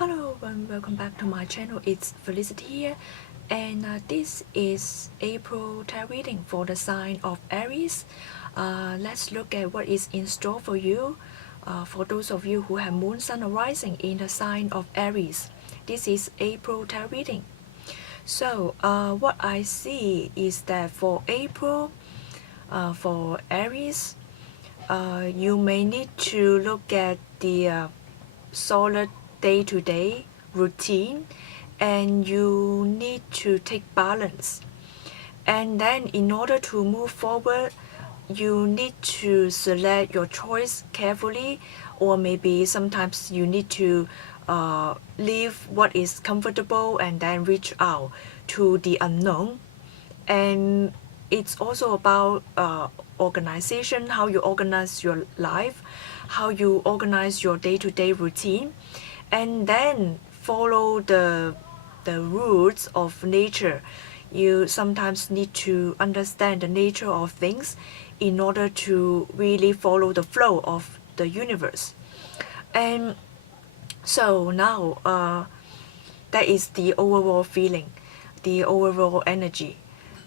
Hello and welcome back to my channel. It's Felicity here, and this is April tarot reading for the sign of Aries. Let's look at what is in store for you. For those of you who have moon, sun, or rising in the sign of Aries, this is April tarot reading. So what I see is that for April, for Aries, you may need to look at the solid day-to-day routine, and you need to take balance. And then in order to move forward, you need to select your choice carefully, or maybe sometimes you need to leave what is comfortable and then reach out to the unknown. And it's also about organization, how you organize your life, how you organize your day-to-day routine, and then follow the rules of nature. You sometimes need to understand the nature of things in order to really follow the flow of the universe. And so now that is the overall feeling, the overall energy.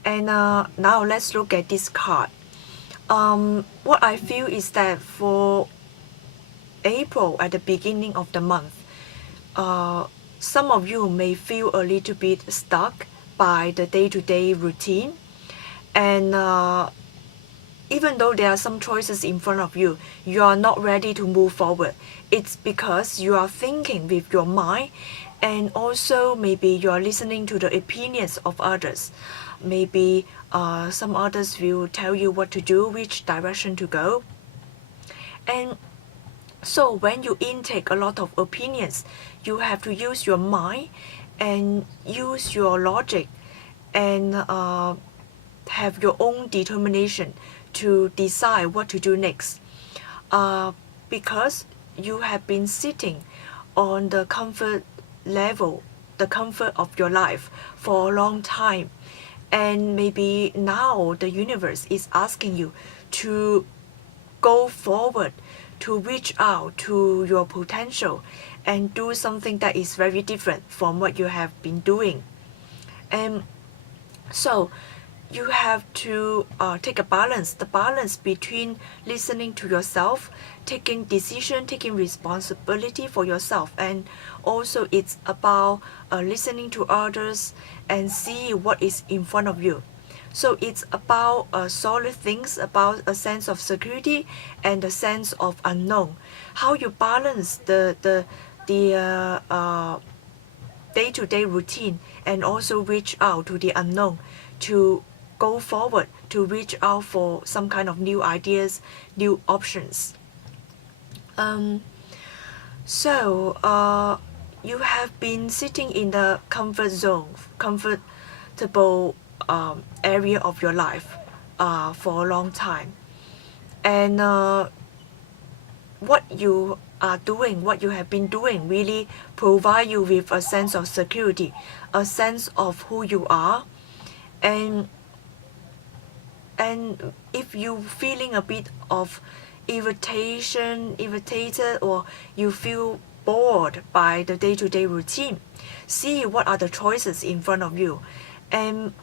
And now let's look at this card. What I feel is that for April, at the beginning of the month, some of you may feel a little bit stuck by the day-to-day routine, and even though there are some choices in front of you, you are not ready to move forward. It's because you are thinking with your mind, and also maybe you are listening to the opinions of others. Maybe some others will tell you what to do, which direction to go. And so when you intake a lot of opinions, you have to use your mind and use your logic, and have your own determination to decide what to do next. Because you have been sitting on the comfort level, the comfort of your life for a long time. And maybe now the universe is asking you to go forward, to reach out to your potential and do something that is very different from what you have been doing. And so you have to take the balance between listening to yourself, taking decision, taking responsibility for yourself, and also it's about listening to others and see what is in front of you. So it's about solid things, about a sense of security and a sense of unknown. How you balance the day-to-day routine and also reach out to the unknown, to go forward, to reach out for some kind of new ideas, new options. So you have been sitting in the comfort zone, comfortable area of your life for a long time. And what you are doing, what you have been doing, really provide you with a sense of security, a sense of who you are. And if you feeling a bit of irritated, or you feel bored by the day-to-day routine, see what are the choices in front of you. And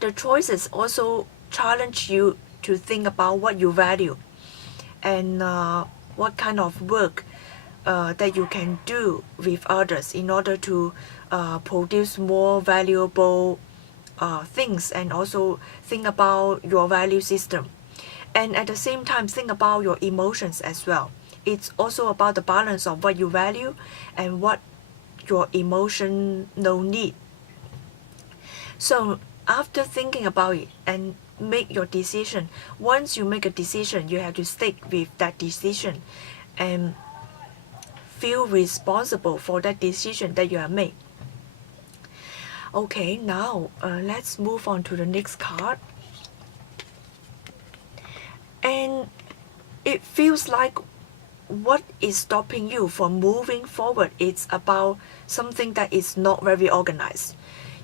the choices also challenge you to think about what you value, and what kind of work that you can do with others in order to produce more valuable things, and also think about your value system. And at the same time, think about your emotions as well. It's also about the balance of what you value and what your emotional need. So after thinking about it and make your decision, once you make a decision, you have to stick with that decision and feel responsible for that decision that you have made. Okay, now let's move on to the next card. And it feels like what is stopping you from moving forward, it's about something that is not very organized.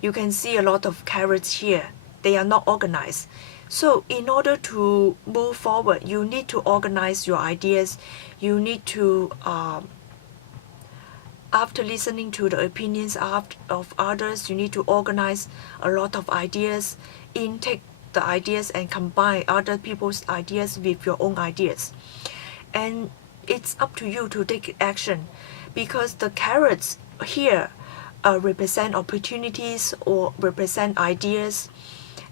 You can see a lot of carrots here. They are not organized. So in order to move forward, you need to organize your ideas. You need to after listening to the opinions of others, you need to organize a lot of ideas, intake the ideas and combine other people's ideas with your own ideas. And it's up to you to take action, because the carrots here represent opportunities or represent ideas,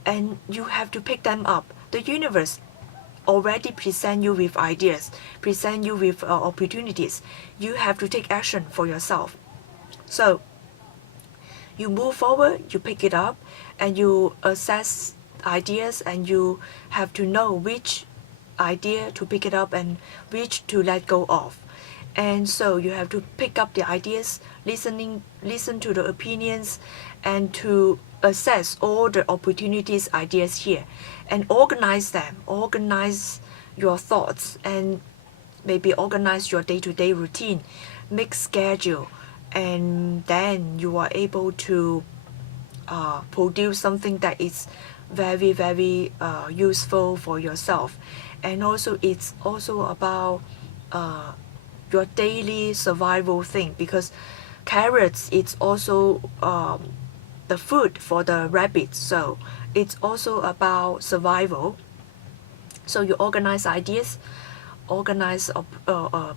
and you have to pick them up. The universe already present you with ideas, present you with opportunities. You have to take action for yourself. So you move forward, you pick it up, and you assess ideas, and you have to know which idea to pick it up and which to let go of. And so you have to pick up the ideas, listen to the opinions, and to assess all the opportunities, ideas here, and organize them, organize your thoughts, and maybe organize your day-to-day routine, make schedule, and then you are able to produce something that is very, very useful for yourself. And also it's also about your daily survival thing, because carrots, it's also the food for the rabbits, so it's also about survival. So you organize ideas,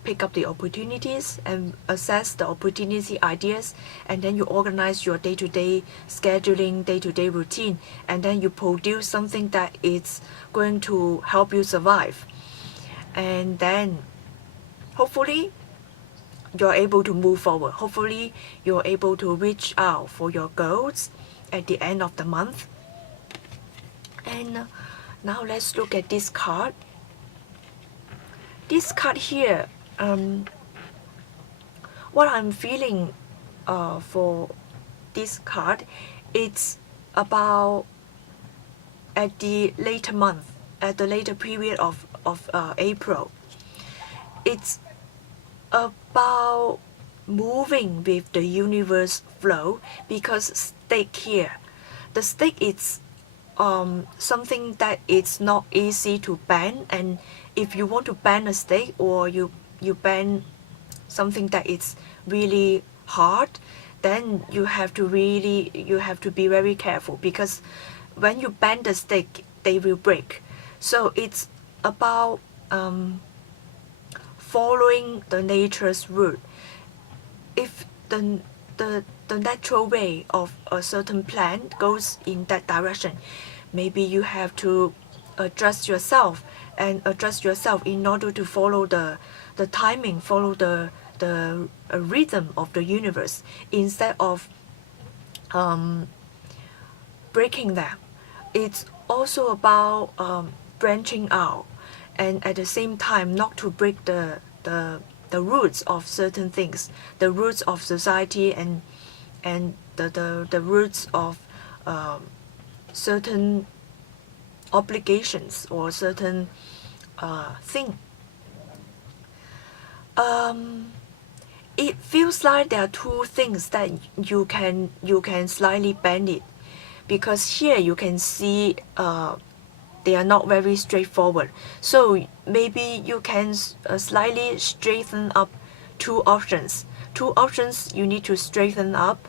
pick up the opportunities and assess the opportunity ideas, and then you organize your day-to-day scheduling, day-to-day routine, and then you produce something that is going to help you survive. And then hopefully you're able to move forward. Hopefully you're able to reach out for your goals at the end of the month. And now let's look at this card. This card here, what I'm feeling for this card, it's about at the later month, at the later period of April. It's about moving with the universe flow, because stake here, the stake is something that it's not easy to bend. And if you want to bend a stake, or you bend something that is really hard, then you have to be very careful, because when you bend the stake, they will break. So it's about following the nature's route. If the natural way of a certain plant goes in that direction, maybe you have to adjust yourself in order to follow the timing, follow the rhythm of the universe, instead of breaking them. It's also about branching out, and at the same time not to break the roots of certain things, the roots of society, and the roots of certain obligations or certain thing. It feels like there are two things that you can slightly bend it, because here you can see they are not very straightforward. So maybe you can slightly straighten up two options. Two options you need to straighten up.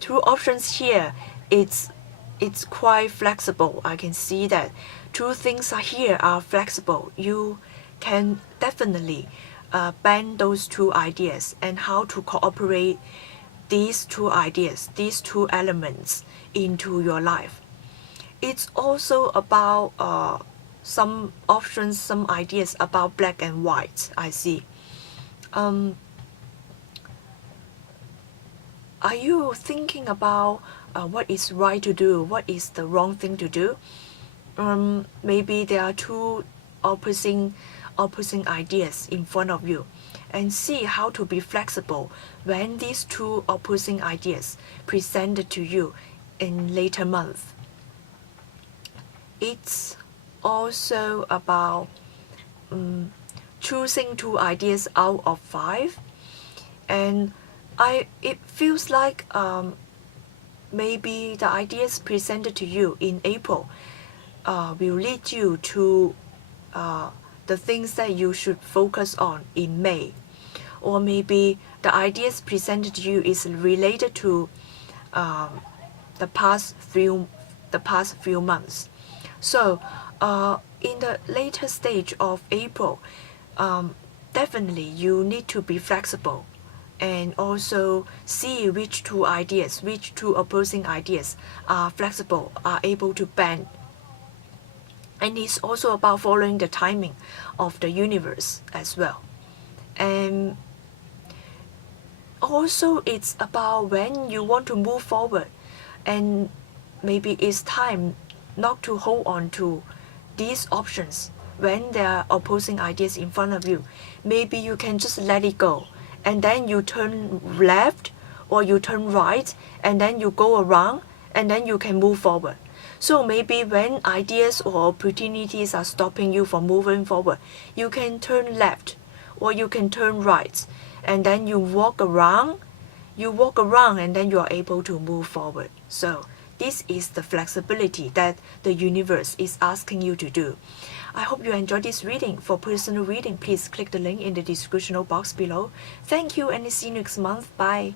Two options here, it's quite flexible. I can see that two things are here are flexible. You can definitely bend those two ideas, and how to cooperate these two ideas, these two elements into your life. It's also about some options, some ideas about black and white, I see. Are you thinking about what is right to do, what is the wrong thing to do? Maybe there are two opposing ideas in front of you, and see how to be flexible when these two opposing ideas presented to you in later months. It's also about choosing two ideas out of five, and it feels like maybe the ideas presented to you in April will lead you to the things that you should focus on in May. or maybe the ideas presented to you is related to the past few months. So in the later stage of April, definitely you need to be flexible and also see which two opposing ideas are flexible, are able to bend. And it's also about following the timing of the universe as well. And also it's about when you want to move forward, and maybe it's time not to hold on to these options when there are opposing ideas in front of you. Maybe you can just let it go, and then you turn left or you turn right, and then you go around, and then you can move forward. So maybe when ideas or opportunities are stopping you from moving forward, you can turn left or you can turn right, and then you walk around, and then you are able to move forward. So this is the flexibility that the universe is asking you to do. I hope you enjoyed this reading. For personal reading, please click the link in the description box below. Thank you, and see you next month. Bye.